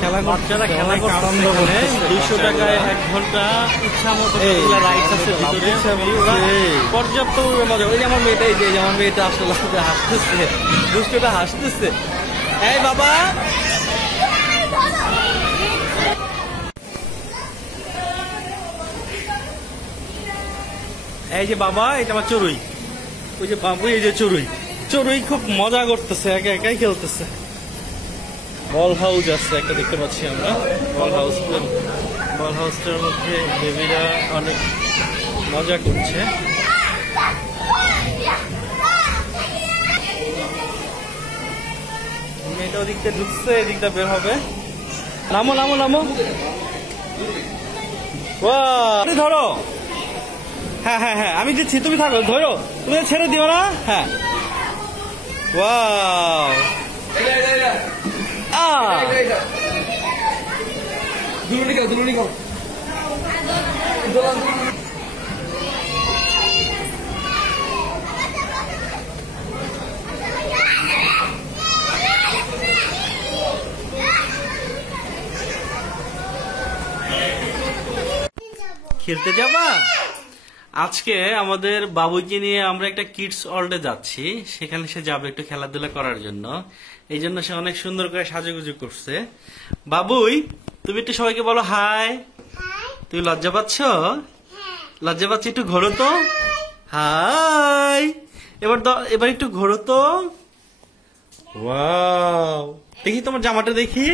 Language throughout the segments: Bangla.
খেলা বাচ্চারা খেলা করছে 200 টাকায় 1 ঘন্টা ইচ্ছা মতো রাইডস আছে ভিতরে, পর্যাপ্ত মজা। ওই যে আমার মেয়েটা, এই যে আমার মেয়েটা আসলে হাসতেছে, দুষ্টটা হাসতেছে। এই বাবা, এই যে বাবা, এটা আমার চড়ুই। ওই যে বাবু, এই যে চড়ুই। চড়ুই খুব মজা করতেছে, একা একাই খেলতেছে। বল হাউস আছে একটা, দেখতে পাচ্ছি আমরা বল হাউস। বল হাউসটার মধ্যে বেবিরা অনেক মজা করছে। মেয়েটা ওদিকটা ঢুকছে, এদিকটা বের হবে। নামো নামো নামো, ধরো। হ্যাঁ হ্যাঁ হ্যাঁ, আমি দিচ্ছি, তুমি থাকো, ধরো। তুমি ছেড়ে দিও না। হ্যাঁ, ওয়াও, খেলতে যাবা? আজকে আমাদের বাবুইকে নিয়ে আমরা একটা কিডস ওয়ার্ল্ডে যাচ্ছি, সেখানে সে যাবে একটু খেলাধুলা করার জন্য। এই জন্য সে অনেক সুন্দর করে সাজুগুজু করছে। বাবুই, তুমি একটু সবাইকে বলো হাই। তুমি লজ্জা পাচ্ছ? লজ্জা পাচ্ছ? একটু ঘোরো তো। হাই, এবার একটু ঘোরো তো। ওয়াও, দেখি তোমার জামাটা, দেখি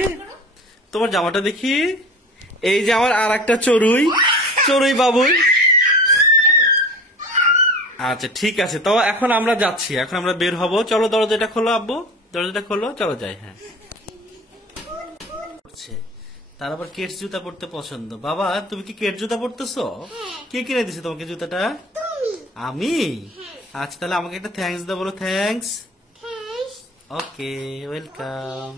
তোমার জামাটা, দেখি। এই যে আমার আর একটা চড়ুই, চড়ুই বাবুই। আচ্ছা ঠিক আছে, তো এখন আমরা যাচ্ছি, এখন আমরা বের হব। চলো দরজাটা খোলো আব্বু, দরজাটা খোলো, চলো যাই। হ্যাঁ, তার আবার কেটস জুতা পড়তে পছন্দ। বাবা, তুমি কি কেট জুতা পড়তেছো? কে কিনে দিছে তোমাকে জুতাটা? আমি? আচ্ছা, তাহলে আমাকে একটা থ্যাঙ্কস দাও, বলো থ্যাঙ্কস। ওকে, ওয়েলকাম।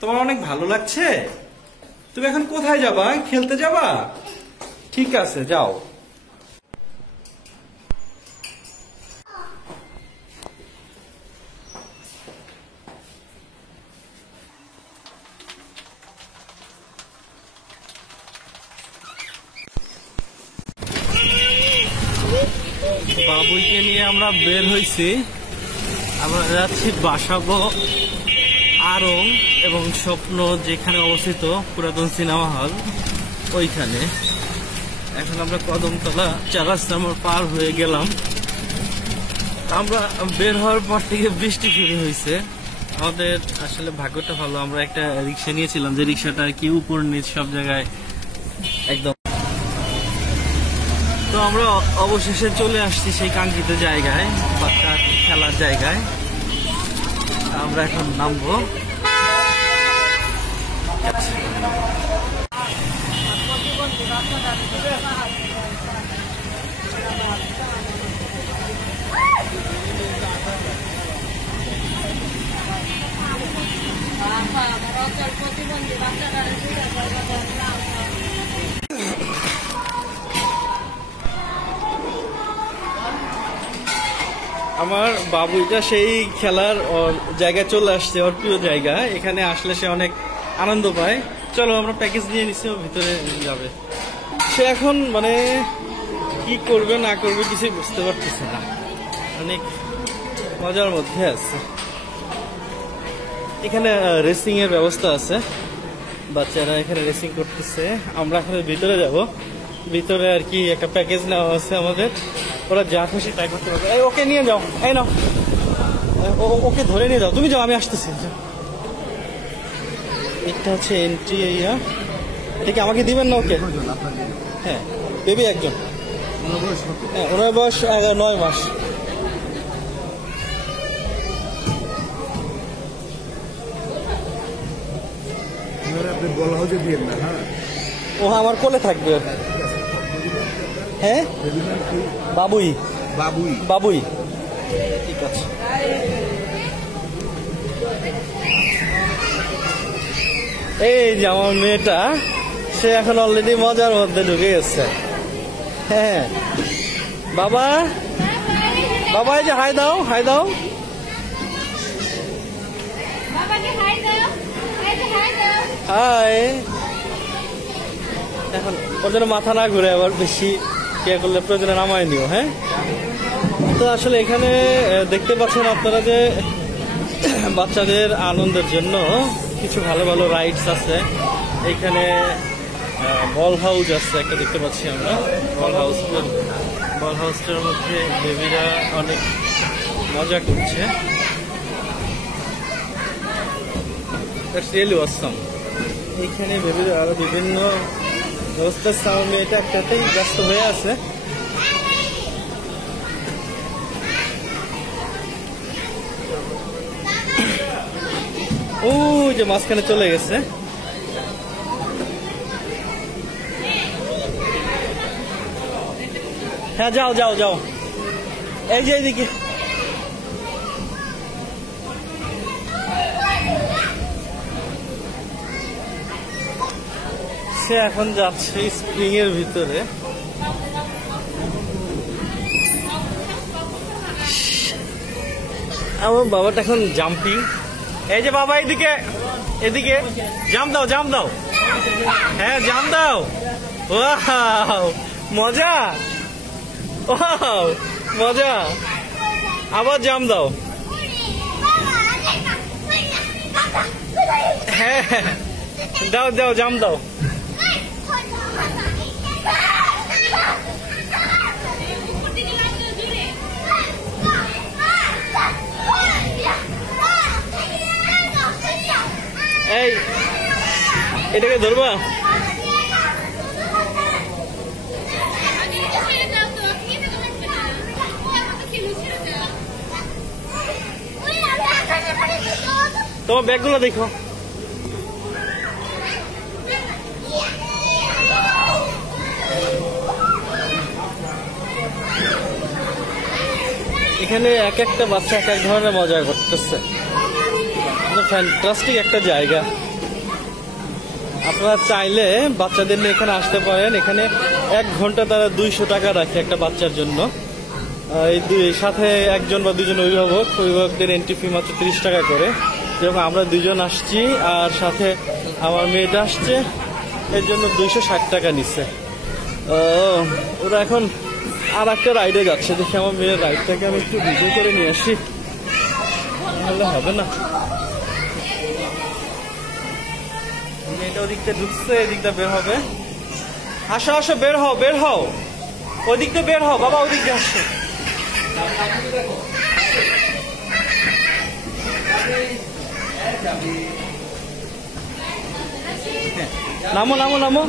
তোমার অনেক ভালো লাগছে? তুমি এখন কোথায় যাবা? খেলতে যাবা? ঠিক আছে, যাও। বাবুইকে নিয়ে আমরা বের হয়েছি, আমরা যাচ্ছি বাসাবো আরং এবং স্বপ্ন, যেখানে অবস্থিত পুরাতন সিনেমা হল, ওইখানে। এখন আমরা কদমতলা 4 নম্বর পার হয়ে গেলাম। আমরা বের হওয়ার পর থেকে বৃষ্টি শুরু হয়েছে। আমাদের আসলে ভাগ্যটা ভালো, আমরা একটা রিক্সা নিয়েছিলাম, যে রিক্সাটা আর কি উপর নিচ সব জায়গায় একদম। তো আমরা অবশেষে চলে আসছি সেই কাঙ্ক্ষিত জায়গায়, বাচ্চার খেলার জায়গায়। আমরা এখন নামবো। আমার বাবুইটা সেই খেলার জায়গায় চলে আসছে, ওর প্রিয় জায়গা। এখানে আসলে সে অনেক আনন্দ পায়। চলো, আমরা প্যাকেজ নিয়ে নিচ্ছি, ও ভিতরে যাবে। সে এখন মানে কি করবে না করবে কিছুই বুঝতে পারতেছে না, অনেক মজার মধ্যে আছে। এখানে রেসিং এর ব্যবস্থা আছে, বাচ্চারা এখানে রেসিং করতেছে। আমরা এখন ভিতরে যাব, ভিতরে আর কি একটা প্যাকেজ নেওয়া আছে আমাদের। ওরা যা খুশি তাই করতে পারবে। এই ওকে নিয়ে যাও, এই নাও, ওকে ধরে নিয়ে যাও, তুমি যাও, আমি আসতেছি। এটা হচ্ছে এন্ট্রি এরিয়া। এটা কি আমাকে দিবেন না ওকে? হ্যাঁ, বেবি একজন। হ্যাঁ, ওনার বয়স 9 মাস। ও আমার কোলে থাকবে। হ্যাঁ, বাবুই বাবুই বাবুই, ঠিক আছে। এই যে আমার মেয়েটা, সে এখন অলরেডি মজার মধ্যে ঢুকে গেছে। হ্যাঁ বাবা, বাবা এই যে হাই দাও, হাই দাও। হাই। এখন ওর জন্য মাথা না ঘুরে আবার বেশি কে করলে প্রয়োজনে নামায় নিও। হ্যাঁ, তো আসলে এখানে দেখতে পাচ্ছেন আপনারা যে বাচ্চাদের আনন্দের জন্য কিছু ভালো ভালো রাইডস আছে। এখানে বল হাউস আছে একটা, দেখতে পাচ্ছি আমরা বল হাউসটার মধ্যে বেবিরা অনেক মজা করছে। এইখানে বেবিরা আরো বিভিন্ন ব্যবস্থার সামনে এটা একটাতেই ব্যস্ত হয়ে আছে। ও যে মাঝখানে চলে গেছে। হ্যাঁ, যাও যাও যাও, এই যে এদিকে। সে এখন যাচ্ছে স্প্রিং এর ভিতরে। আমার বাবাটা এখন জাম্পিং। এই যে বাবা, এদিকে এদিকে, জাম্প দাও জাম্প দাও। হ্যাঁ, জাম্প দাও। ওয়াও, মজা, ওয়াও মজা। আবার জাম্প দাও। হ্যাঁ, দাও দাও, জাম্প দাও। এই, এটাকে ধরবা? তোমার ব্যাগগুলো দেখো। এখানে এক একটা বাচ্চা এক এক ধরনের মজা করতেছে। ফ্যান্টাস্টিক একটা জায়গা। আপনারা চাইলে বাচ্চাদের নিয়ে এখানে আসতে পারেন। এখানে 1 ঘন্টা তারা 200 টাকা রাখে একটা বাচ্চার জন্য। এই সাথে একজন বা দুজন অভিভাবকদের এন্ট্রি ফি মাত্র 30 টাকা করে। যেরকম আমরা 2 জন আসছি আর সাথে আমার মেয়েটা আসছে, এর জন্য 260 টাকা নিচ্ছে। ওরা এখন আর একটা রাইডে যাচ্ছে। দেখি আমার মেয়ের রাইডটাকে আমি একটু ভিডিও করে নিয়ে আসি, তাহলে হবে না। মেয়েটা ওদিকটা ঢুকছে, এদিকটা বের হবে। আসো আসো, বের হও বের হও, ওদিকটা বের হও বাবা, ওদিকটা আসছে। নামো নামো নামো।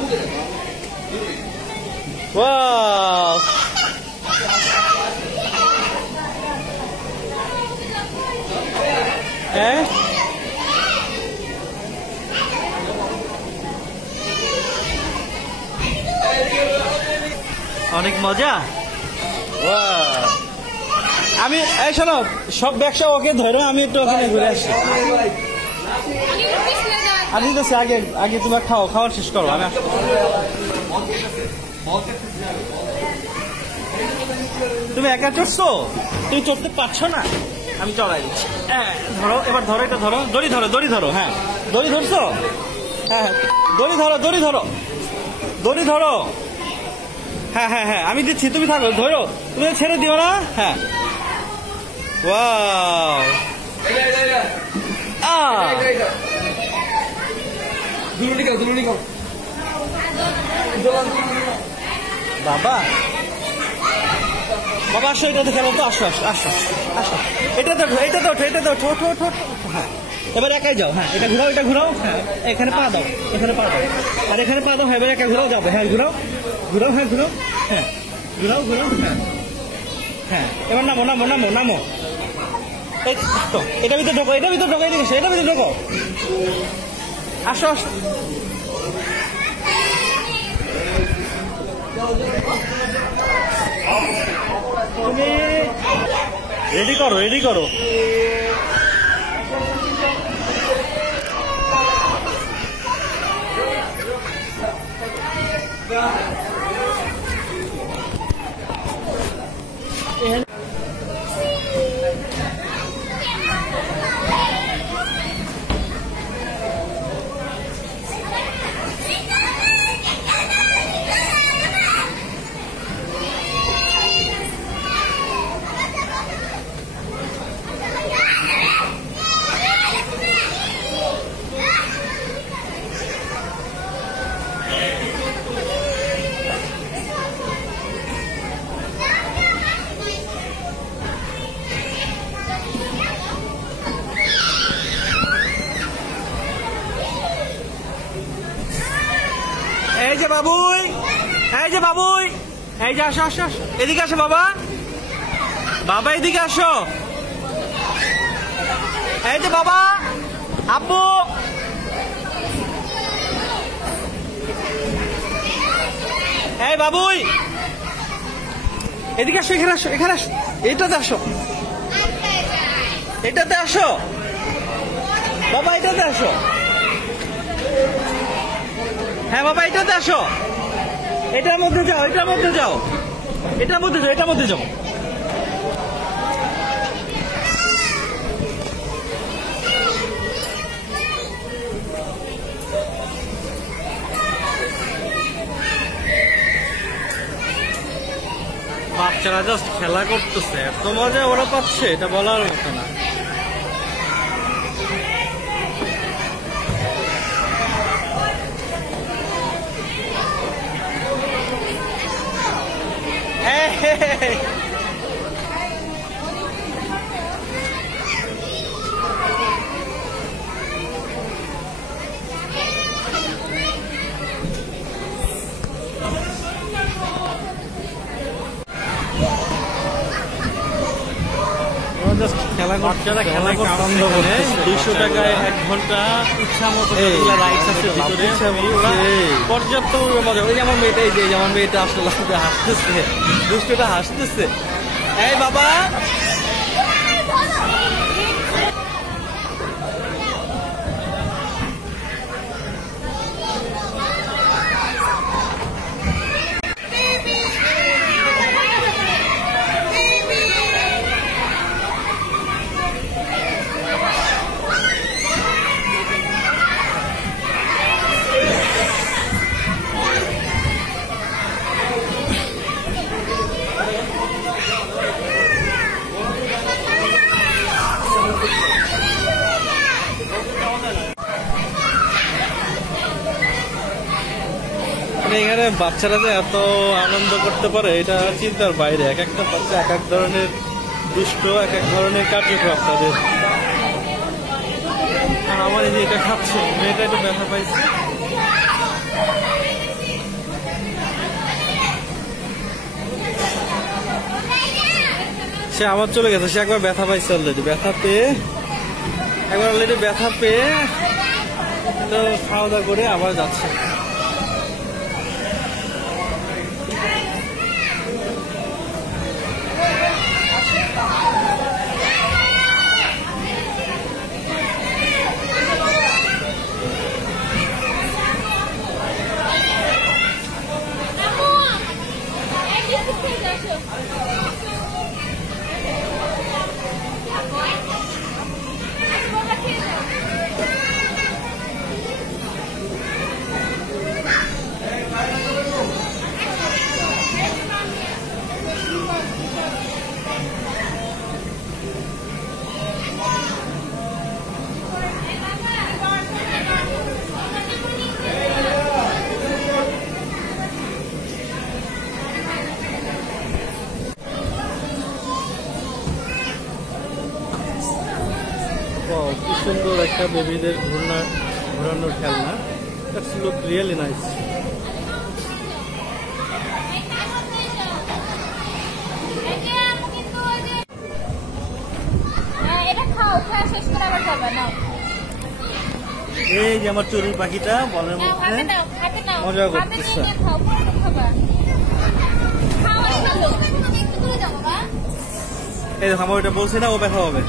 ওয়াও, হ্যাঁ অনেক মজা। আমি এই শোনো, সব ব্যবসা ওকে ধরো, আমি একটু ওখানে ঘুরে আসি। আমি তো আগে আগে তোমার খাওয়া শেষ করো, আমি আসবো। তুমি একা চড়ছো? তুমি চড়তে পারছো না, আমি চড়াই দিচ্ছি। ধরো, এবার ধরো, এটা ধরো, দড়ি ধরো, দড়ি ধরো। হ্যাঁ, দড়ি ধরছো? হ্যাঁ, দড়ি ধরো, দড়ি ধরো, দড়ি ধরো। হ্যাঁ হ্যাঁ হ্যাঁ, আমি দিচ্ছি, তুমি থাকো, ধরো, তুমি ছেড়ে দিও না। হ্যাঁ, ওয়াও, বাবা বাবা আসো, এটাতে খেলো তো, আসো আসো আসো আসো, এটা তো এটা তো এটা তো ঠো ঠো ঠো। হ্যাঁ, এবার একাই যাও। হ্যাঁ, এটা ঘুরাও, এটা ঘুরাও। হ্যাঁ, এখানে পা দাও, এখানে পা দাও, আর এখানে পা দাও। হ্যাঁ, এবার একা ঘুরাও যাবে। হ্যাঁ, ঘুরাও ঘুরাও, হ্যাঁ ঘুরাও, হ্যাঁ ঘুরাও ঘুরাও। হ্যাঁ হ্যাঁ, এবার নামো নামো নামো নামো। এটা ভিতরে ঢোকো, এটা ভিতরে ঢোকো, এদিকে এটা ভিতরে ঢোকো। আসো আসো, তুমি রেডি করো, রেডি করো। বাবুই, এই যে বাবুই, এই যে আসো আসো আসো। এদিকে আসো বাবা, বাবা এদিকে আসো। এই যে বাবা, আব্বু, এই বাবুই এদিকে আসো, এখানে আসো, এখানে আসো, এইটাতে আসো, এটাতে আসো বাবা, এটাতে আসো। হ্যাঁ বাবা, এটাতে আসো, এটার মধ্যে যাও, এটার মধ্যে যাও, এটার মধ্যে যাও, এটার মধ্যে যাও। বাচ্চারা জাস্ট খেলা করতেছে, এত মজা ওরা পাচ্ছে এটা বলার মতো না। বাচ্চারা খেলা আনন্দ করছে। 200 টাকায় 1 ঘন্টা ইচ্ছা মতো রাইডস আছে ভিতরে, পর্যাপ্ত মজা। ওই যে আমার মেয়েটা, এই যে আমার মেয়েটা আসলে হাসতেছে, দুষ্টটা হাসতেছে। এই বাবা, এখানে বাচ্চারা যে এত আনন্দ করতে পারে এটা চিন্তার বাইরে। এক একটা বাচ্চা এক এক ধরনের দুষ্ট, এক এক ধরনের কার্যক্রম তাদের। আর আমার এই যে এটা খাচ্ছে, মেয়েটা একটু ব্যথা পাইছে। সে আবার চলে গেছে, সে একবার ব্যথা পাইছে অলরেডি, ব্যথা পেয়ে খাওয়া দাওয়া করে আবার যাচ্ছে। কি সুন্দর একটা বেবিদের ঘোরানোর খেলনা। That's look really nice. এই যে আমার চড়ুই পাখিটা বলের মধ্যে মজা করতেছে। এই দেখো, আমার ওইটা বলছি না, ও ব্যথা হবে।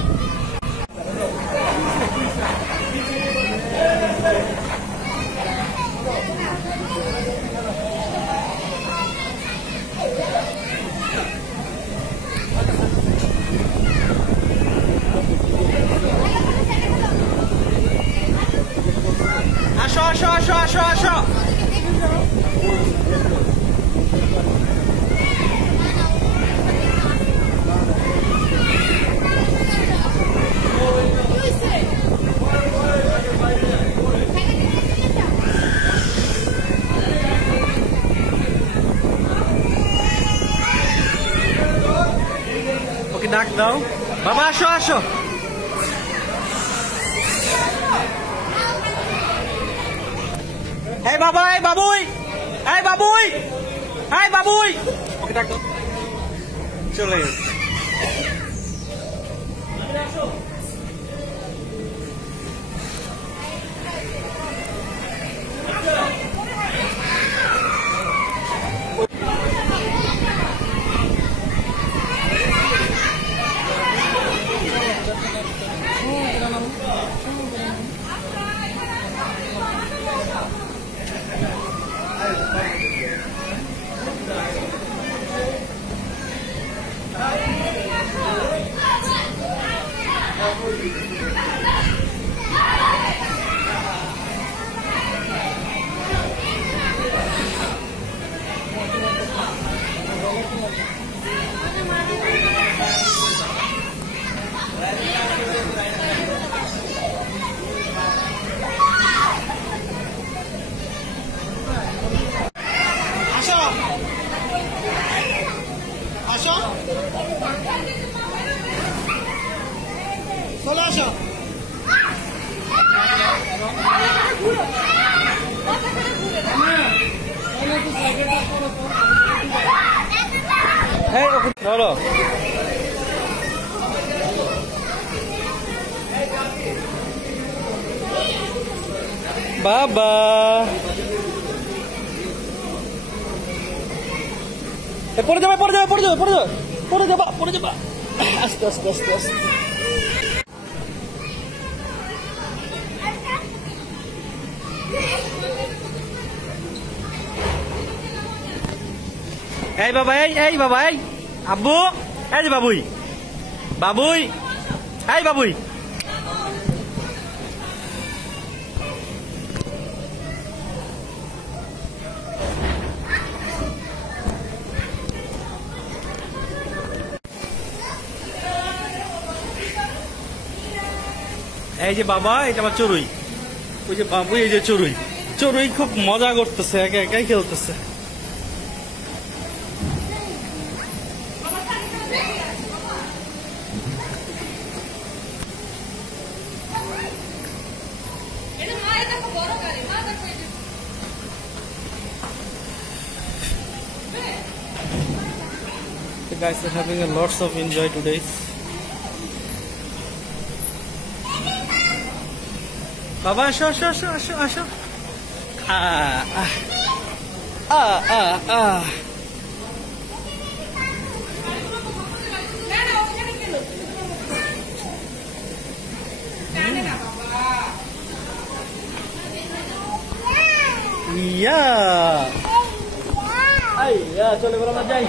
আসো আসো আসো আসো আসো। ওকে ডাক দাও, বাবা আসো আসো। এই বাবা, এই বাবুই, এই বাবুই, এই বাবুই, ওকে ডাক দাও। চলে গেছে। চলে আসো। ধরো বাবা, পড়ে যাবে পড়ে যাবে পড়ে যাবে পড়ে যাবে পড়ে যাবা পড়ে যাবা, আস্তে আস্তে আস্তে আস্তে। এই বাবা, এই বাবা, এই আব্বু, এই যে বাবুই, বাবুই, এই বাবুই। এই যে বাবা, এটা আমার চড়ুই। ওই যে বাবু, এই যে চড়ুই। চড়ুই খুব মজা করতেছে, একা একাই খেলতেছে। The guys are having a lots of enjoy today. Baba, আসো আসো আসো আসো আসো। ইয়া, চলে বলো, আমরা যাই।